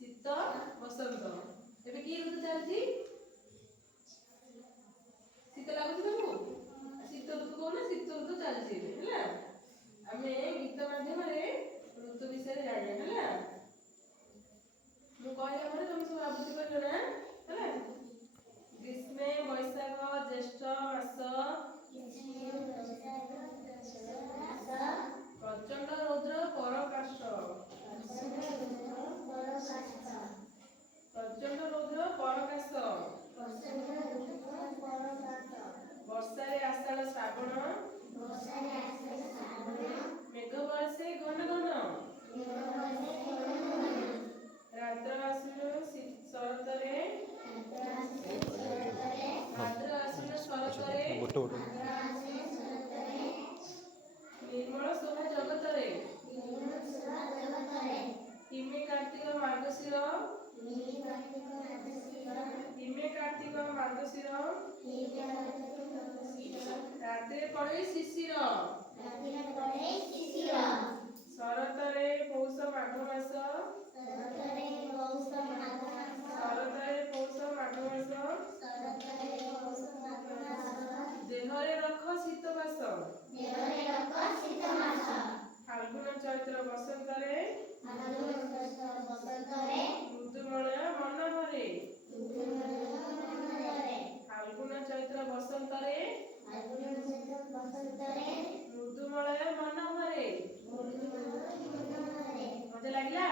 শীত বসন্ত ଏବେ কি ଋତୁ ଚାଲିଛି শীত ଲାଗୁଛି ତମକୁ ଶୀତ ଋତୁ କହୁନା ଶୀତ ଋତୁ ଚାଲିଛି ଏବେ ହେଲା ଆମେ ଗୀତ ମାଧ୍ୟମରେ ଋତୁ ବିଷୟରେ ଜାଣିବା ହେଲା ମୁଁ କହିଲା ପରେ ତମେ ସବୁ ଆବୃତ୍ତି କରିବ ନା ହେଲା ଗ୍ରୀଷ୍ମେ ବୈଶାଖ ଜ୍ୟେଷ୍ଠ ମାସ ପ୍ରଚଣ୍ଡ ରୌଦ୍ର ପରକାଶ ପ୍ରଚଣ୍ଡ ରୌଦ୍ର ପରକାଶ ବର୍ଷାରେ ଆଷାଢ଼ ଶ୍ରାବଣ ମେଘ ବର୍ଷେ ଘନ ଘନ ରାତ୍ର ଆଶ୍ୱିନ ଶରତରେ ଭାଦ୍ର ଆଶ୍ୱିନ ଶରତରେ ନିର୍ମଳ ଶୋଭା ଜଗତରେ ହିମେ କାର୍ତ୍ତିକ ମାର୍ଗଶିର ହିମେ କାର୍ତ୍ତିକ ମାର୍ଗଶିର ରାତିରେ ପଡ଼େ ଶିଶିର ଶରତରେ ପୌଷ ମାଘ ମାସ ଶରତରେ ପୌଷ ମାଘ ମାସ ଦେହରେ ରଖ ଶୀତ ବାସ ଫାଲ୍ଗୁନ ଚୈତ୍ର ବସନ୍ତରେ ମୃଦୁମଳୟ ମନୋହରେ ଫାଲ୍ଗୁନ ଚୈତ୍ର ବସନ୍ତରେ ମୃଦୁମଳୟ ମନୋହରେ ମଜା ଲାଗିଲା?